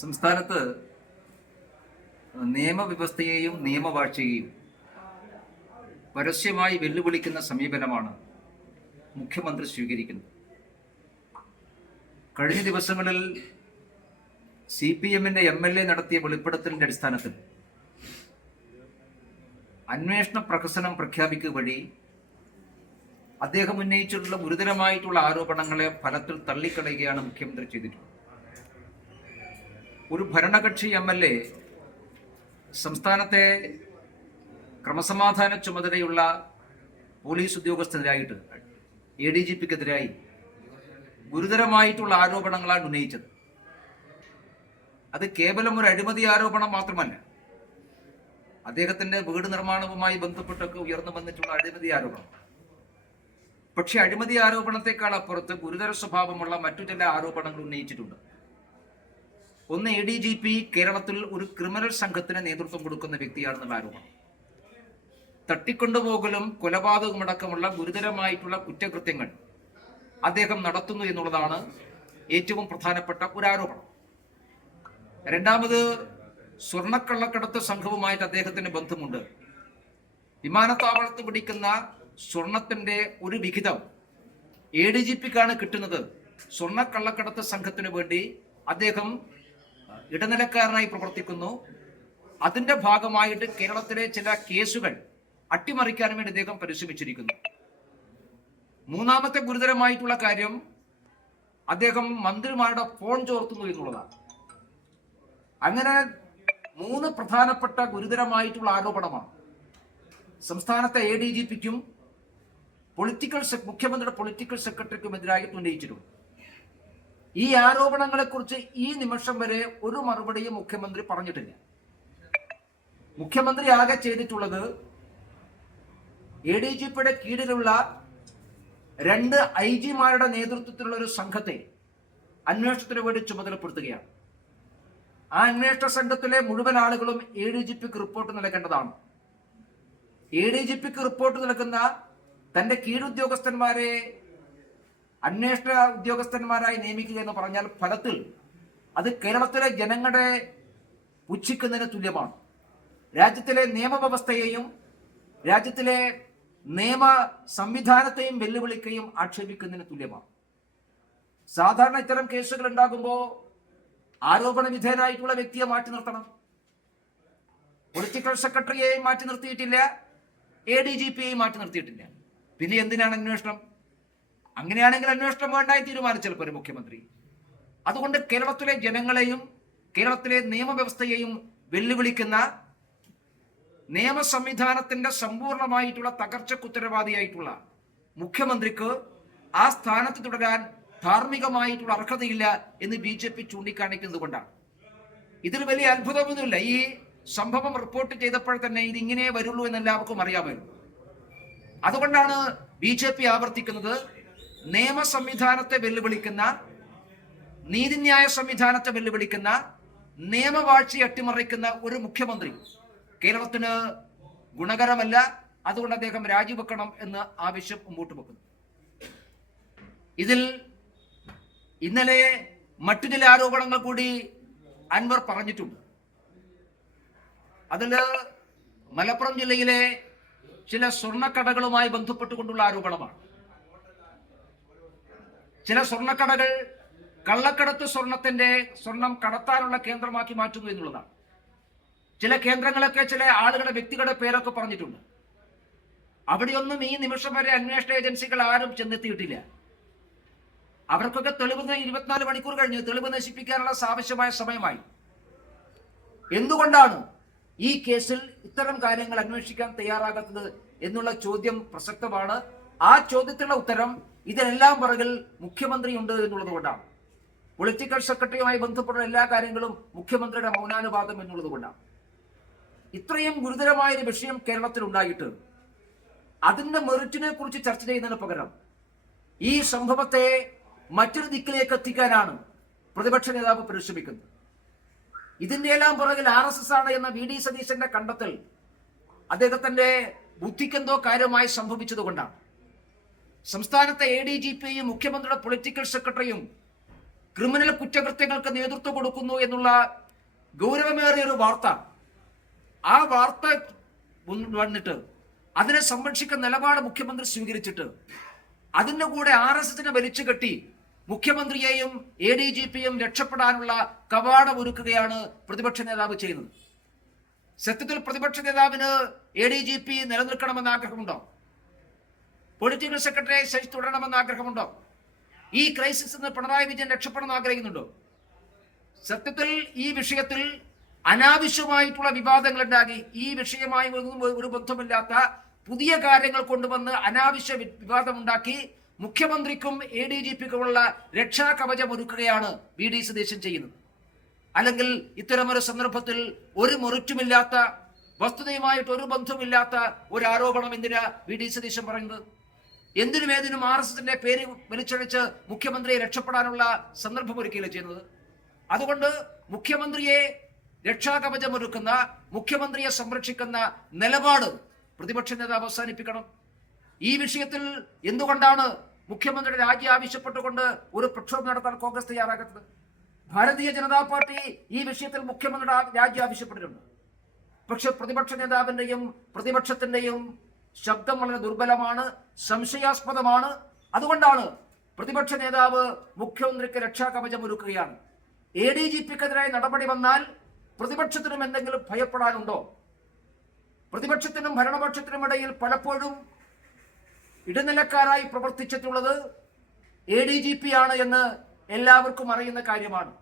സംസ്ഥാനത്ത് നിയമവ്യവസ്ഥയെയും നിയമവാഴ്ചയെയും പരസ്യമായി വെല്ലുവിളിക്കുന്ന സമീപനമാണ് മുഖ്യമന്ത്രി സ്വീകരിക്കുന്നത്. കഴിഞ്ഞ ദിവസങ്ങളിൽ CPM MLA നടത്തിയ വെളിപ്പെടുത്തലിന്റെ അടിസ്ഥാനത്തിൽ അന്വേഷണ പ്രഹസനം പ്രഖ്യാപിക്കുക വഴി അദ്ദേഹം ഉന്നയിച്ചിട്ടുള്ള ഗുരുതരമായിട്ടുള്ള ആരോപണങ്ങളെ ഫലത്തിൽ തള്ളിക്കളയുകയാണ് മുഖ്യമന്ത്രി ചെയ്തിട്ടുള്ളത്. ഒരു ഭരണകക്ഷി MLA സംസ്ഥാനത്തെ ക്രമസമാധാന ചുമതലയുള്ള പോലീസ് ഉദ്യോഗസ്ഥനെതിരായിട്ട് ADGPക്കെതിരായി ഗുരുതരമായിട്ടുള്ള ആരോപണങ്ങളാണ് ഉന്നയിച്ചത്. അത് കേവലം ഒരു അഴിമതി ആരോപണം മാത്രമല്ല, അദ്ദേഹത്തിന്റെ വീട് നിർമ്മാണവുമായി ബന്ധപ്പെട്ടൊക്കെ ഉയർന്നു വന്നിട്ടുള്ള അഴിമതി ആരോപണം. പക്ഷെ അഴിമതി ആരോപണത്തെക്കാൾ അപ്പുറത്ത് ഗുരുതര സ്വഭാവമുള്ള മറ്റു ചില ആരോപണങ്ങൾ ഉന്നയിച്ചിട്ടുണ്ട്. ഒന്ന്, ADGP കേരളത്തിൽ ഒരു ക്രിമിനൽ സംഘത്തിന് നേതൃത്വം കൊടുക്കുന്ന വ്യക്തിയാണെന്നുള്ള ആരോപണം. തട്ടിക്കൊണ്ടുപോകലും കൊലപാതകമടക്കമുള്ള ഗുരുതരമായിട്ടുള്ള കുറ്റകൃത്യങ്ങൾ അദ്ദേഹം നടത്തുന്നു എന്നുള്ളതാണ് ഏറ്റവും പ്രധാനപ്പെട്ട ഒരു ആരോപണം. രണ്ടാമത്, സ്വർണ്ണക്കള്ളക്കടത്ത് സംഘവുമായിട്ട് അദ്ദേഹത്തിന് ബന്ധമുണ്ട്. വിമാനത്താവളത്ത് പിടിക്കുന്ന സ്വർണത്തിന്റെ ഒരു വിഹിതം ADGPക്കാണ് കിട്ടുന്നത്. സ്വർണ്ണക്കള്ളക്കടത്ത് സംഘത്തിനു വേണ്ടി അദ്ദേഹം ഇടനിലക്കാരനായി പ്രവർത്തിക്കുന്നു. അതിന്റെ ഭാഗമായിട്ട് കേരളത്തിലെ ചില കേസുകൾ അട്ടിമറിക്കാൻ വേണ്ടി അദ്ദേഹം പരിശ്രമിച്ചിരിക്കുന്നു. മൂന്നാമത്തെ ഗുരുതരമായിട്ടുള്ള കാര്യം, അദ്ദേഹം മന്ത്രിമാരുടെ ഫോൺ ചോർത്തുന്നു എന്നുള്ളതാണ്. അങ്ങനെ മൂന്ന് പ്രധാനപ്പെട്ട ഗുരുതരമായിട്ടുള്ള ആരോപണമാണ് സംസ്ഥാനത്തെ ADGPക്കും മുഖ്യമന്ത്രിയുടെ പൊളിറ്റിക്കൽ സെക്രട്ടറിക്കും എതിരായിട്ട് ഉന്നയിച്ചിട്ടുണ്ട്. ഈ ആരോപണങ്ങളെക്കുറിച്ച് ഈ നിമിഷം വരെ ഒരു മറുപടിയും മുഖ്യമന്ത്രി പറഞ്ഞിട്ടില്ല. മുഖ്യമന്ത്രി ആകെ ചെയ്തിട്ടുള്ളത് ADGPയുടെ കീഴിലുള്ള 2 IG-മാരുടെ നേതൃത്വത്തിലുള്ള ഒരു സംഘത്തെ അന്വേഷണത്തിന് വേണ്ടി ചുമതലപ്പെടുത്തുകയാണ്. ആ അന്വേഷണ സംഘത്തിലെ മുഴുവൻ ആളുകളും ADGPക്ക് റിപ്പോർട്ട് നൽകേണ്ടതാണ്. ADGPക്ക് റിപ്പോർട്ട് നൽകുന്ന തന്റെ കീഴുദ്യോഗസ്ഥന്മാരെ അന്വേഷണ ഉദ്യോഗസ്ഥന്മാരായി നിയമിക്കുക എന്ന് പറഞ്ഞാൽ ഫലത്തിൽ അത് കേരളത്തിലെ ജനങ്ങളെ പുച്ഛിക്കുന്നതിന് തുല്യമാണ്. രാജ്യത്തിലെ നിയമവ്യവസ്ഥയെയും രാജ്യത്തിലെ നിയമ സംവിധാനത്തെയും വെല്ലുവിളിക്കുകയും ആക്ഷേപിക്കുന്നതിന് തുല്യമാണ്. സാധാരണ ഇത്തരം കേസുകൾ ഉണ്ടാകുമ്പോൾ ആരോപണ വിധേയനായിട്ടുള്ള വ്യക്തിയെ മാറ്റി നിർത്തണം. പൊളിറ്റിക്കൽ സെക്രട്ടറിയെയും മാറ്റി നിർത്തിയിട്ടില്ല, ADGPയെയും മാറ്റി നിർത്തിയിട്ടില്ല. പിന്നെ എന്തിനാണ് അന്വേഷണം? അങ്ങനെയാണെങ്കിൽ അന്വേഷണം വേണ്ടായി തീരുമാനിച്ചപ്പോൾ ഒരു മുഖ്യമന്ത്രി. അതുകൊണ്ട് കേരളത്തിലെ ജനങ്ങളെയും കേരളത്തിലെ നിയമവ്യവസ്ഥയെയും വെല്ലുവിളിക്കുന്ന നിയമ സംവിധാനത്തിന്റെ സമ്പൂർണമായിട്ടുള്ള തകർച്ചയ്ക്ക് ഉത്തരവാദിയായിട്ടുള്ള മുഖ്യമന്ത്രിക്ക് ആ സ്ഥാനത്ത് തുടരാൻ ധാർമ്മികമായിട്ടുള്ള അർഹതയില്ല എന്ന് BJP ചൂണ്ടിക്കാണിക്കുന്നത് കൊണ്ടാണ്. ഇതിൽ വലിയ അത്ഭുതമൊന്നുമില്ല. ഈ സംഭവം റിപ്പോർട്ട് ചെയ്തപ്പോൾ തന്നെ ഇതിങ്ങനെ വരുള്ളൂ എന്ന് എല്ലാവർക്കും അറിയാമായിരുന്നു. അതുകൊണ്ടാണ് BJP ആവർത്തിക്കുന്നത്, നിയമ സംവിധാനത്തെ വെല്ലുവിളിക്കുന്ന, നീതിന്യായ സംവിധാനത്തെ വെല്ലുവിളിക്കുന്ന, നിയമവാഴ്ചയെ അട്ടിമറിക്കുന്ന ഒരു മുഖ്യമന്ത്രി കേരളത്തിന് ഗുണകരമല്ല. അതുകൊണ്ട് അദ്ദേഹം രാജിവെക്കണം എന്ന ആവശ്യം മുമ്പോട്ട് വെക്കുന്നു. ഇതിൽ ഇന്നലെ മറ്റു ചില ആരോപണങ്ങൾ കൂടി അൻവർ പറഞ്ഞിട്ടുണ്ട്. അതിൽ മലപ്പുറം ജില്ലയിലെ ചില സ്വർണ്ണക്കടകളുമായി ബന്ധപ്പെട്ടുകൊണ്ടുള്ള ആരോപണമാണ്. ചില സ്വർണ്ണക്കടകൾ കള്ളക്കടത്ത് സ്വർണം കടത്താനുള്ള കേന്ദ്രമാക്കി മാറ്റുന്നു എന്നുള്ളതാണ്. ചില കേന്ദ്രങ്ങളൊക്കെ ചില ആളുകളുടെ വ്യക്തികളുടെ പേരൊക്കെ പറഞ്ഞിട്ടുണ്ട്. അവിടെയൊന്നും ഈ നിമിഷം വരെ അന്വേഷണ ഏജൻസികൾ ആരും ചെന്നെത്തിയിട്ടില്ല. അവർക്കൊക്കെ തെളിവ് 24 മണിക്കൂർ കഴിഞ്ഞ് തെളിവ് നശിപ്പിക്കാനുള്ള ആവശ്യമായ സമയമായി. എന്തുകൊണ്ടാണ് ഈ കേസിൽ ഇത്തരം കാര്യങ്ങൾ അന്വേഷിക്കാൻ തയ്യാറാകാത്തത് എന്നുള്ള ചോദ്യം പ്രസക്തമാണ്. ആ ചോദ്യത്തിനുള്ള ഉത്തരം ഇതിനെല്ലാം പുറകിൽ മുഖ്യമന്ത്രിയുണ്ട് എന്നുള്ളത് കൊണ്ടാണ്. പൊളിറ്റിക്കൽ സെക്രട്ടറിയുമായി ബന്ധപ്പെട്ട എല്ലാ കാര്യങ്ങളും മുഖ്യമന്ത്രിയുടെ മൗനാനുവാദം എന്നുള്ളത് കൊണ്ടാണ്. ഇത്രയും ഗുരുതരമായൊരു വിഷയം കേരളത്തിൽ ഉണ്ടായിട്ട് അതിന്റെ മെറിറ്റിനെ കുറിച്ച് ചർച്ച ചെയ്യുന്നതിന് പകരം ഈ സംഭവത്തെ മറ്റൊരു ദിക്കിലേക്ക് എത്തിക്കാനാണ് പ്രതിപക്ഷ നേതാവ് പരിശ്രമിക്കുന്നത്. ഇതിന്റെ എല്ലാം പുറകിൽ RSS ആണ് എന്ന VD സതീശന്റെ കണ്ടെത്തൽ അദ്ദേഹത്തിന്റെ ബുദ്ധിക്കെന്തോ കാര്യമായി സംഭവിച്ചതുകൊണ്ടാണ്. സംസ്ഥാനത്തെ ADGPയും മുഖ്യമന്ത്രിയുടെ പൊളിറ്റിക്കൽ സെക്രട്ടറിയും ക്രിമിനൽ കുറ്റകൃത്യങ്ങൾക്ക് നേതൃത്വം കൊടുക്കുന്നു എന്നുള്ള ഗൗരവമേറിയ ഒരു വാർത്ത, ആ വാർത്ത വന്നിട്ട് അതിനെ സംരക്ഷിക്കുന്ന നിലപാട് മുഖ്യമന്ത്രി സ്വീകരിച്ചിട്ട് അതിൻ്റെ കൂടെ RSSനെ വലിച്ചു കെട്ടി മുഖ്യമന്ത്രിയെയും ADGPയും രക്ഷപ്പെടാനുള്ള കവാടം ഒരുക്കുകയാണ് പ്രതിപക്ഷ നേതാവ് ചെയ്യുന്നത്. സത്യത്തിൽ പ്രതിപക്ഷ നേതാവിന് ADGP നിലനിൽക്കണമെന്ന് ആഗ്രഹമുണ്ടോ? പൊളിറ്റിക്കൽ സെക്രട്ടറി ശശി തുടരണമെന്ന് ആഗ്രഹമുണ്ടോ? ഈ ക്രൈസിസിൽ നിന്ന് പിണറായി വിജയൻ രക്ഷപ്പെടണമെന്ന് ആഗ്രഹിക്കുന്നുണ്ടോ? സത്യത്തിൽ ഈ വിഷയത്തിൽ അനാവശ്യമായിട്ടുള്ള വിവാദങ്ങൾ ഉണ്ടാക്കി, ഈ വിഷയമായി ഒരു ബന്ധമില്ലാത്ത പുതിയ കാര്യങ്ങൾ കൊണ്ടുവന്ന് അനാവശ്യ വിവാദമുണ്ടാക്കി മുഖ്യമന്ത്രിക്കും ADGPക്കുമുള്ള രക്ഷാകവചം ഒരുക്കുകയാണ് VD സതീശൻ ചെയ്യുന്നത്. അല്ലെങ്കിൽ ഇത്തരമൊരു സന്ദർഭത്തിൽ ഒരു മെറിറ്റുമില്ലാത്ത, വസ്തുതയുമായിട്ട് ഒരു ബന്ധമില്ലാത്ത ഒരു ആരോപണം എന്തിനാ VD സതീശൻ പറയുന്നത്? എന്തിനും ഏതിനും RSSന്റെ പേര് വലിച്ചഴിച്ച് മുഖ്യമന്ത്രിയെ രക്ഷപ്പെടാനുള്ള സന്ദർഭം ഒരുക്കുകയല്ലേ ചെയ്യുന്നത്. അതുകൊണ്ട് മുഖ്യമന്ത്രിയെ രക്ഷാകവചമൊരുക്കുന്ന, മുഖ്യമന്ത്രിയെ സംരക്ഷിക്കുന്ന നിലപാട് പ്രതിപക്ഷ നേതാവ് അവസാനിപ്പിക്കണം. ഈ വിഷയത്തിൽ എന്തുകൊണ്ടാണ് മുഖ്യമന്ത്രിയുടെ രാജി ആവശ്യപ്പെട്ടുകൊണ്ട് ഒരു പ്രക്ഷോഭം നടത്താൻ കോൺഗ്രസ് തയ്യാറാകുന്നത്? ഭാരതീയ ജനതാ പാർട്ടി ഈ വിഷയത്തിൽ മുഖ്യമന്ത്രിയുടെ രാജി ആവശ്യപ്പെട്ടിട്ടുണ്ട്. പക്ഷെ പ്രതിപക്ഷ നേതാവിന്റെയും പ്രതിപക്ഷത്തിന്റെയും ശബ്ദം വളരെ ദുർബലമാണ്, സംശയാസ്പദമാണ്. അതുകൊണ്ടാണ് പ്രതിപക്ഷ നേതാവ് മുഖ്യമന്ത്രിക്ക് രക്ഷാകവചം ഒരുക്കുകയാണ്. ADGPക്കെതിരായ നടപടി വന്നാൽ പ്രതിപക്ഷത്തിനും എന്തെങ്കിലും ഭയപ്പെടാനുണ്ടോ? പ്രതിപക്ഷത്തിനും ഭരണപക്ഷത്തിനും ഇടയിൽ പലപ്പോഴും ഇടനിലക്കാരായി പ്രവർത്തിച്ചിട്ടുള്ളത് ADGP ആണ് എന്ന് എല്ലാവർക്കും അറിയുന്ന കാര്യമാണ്.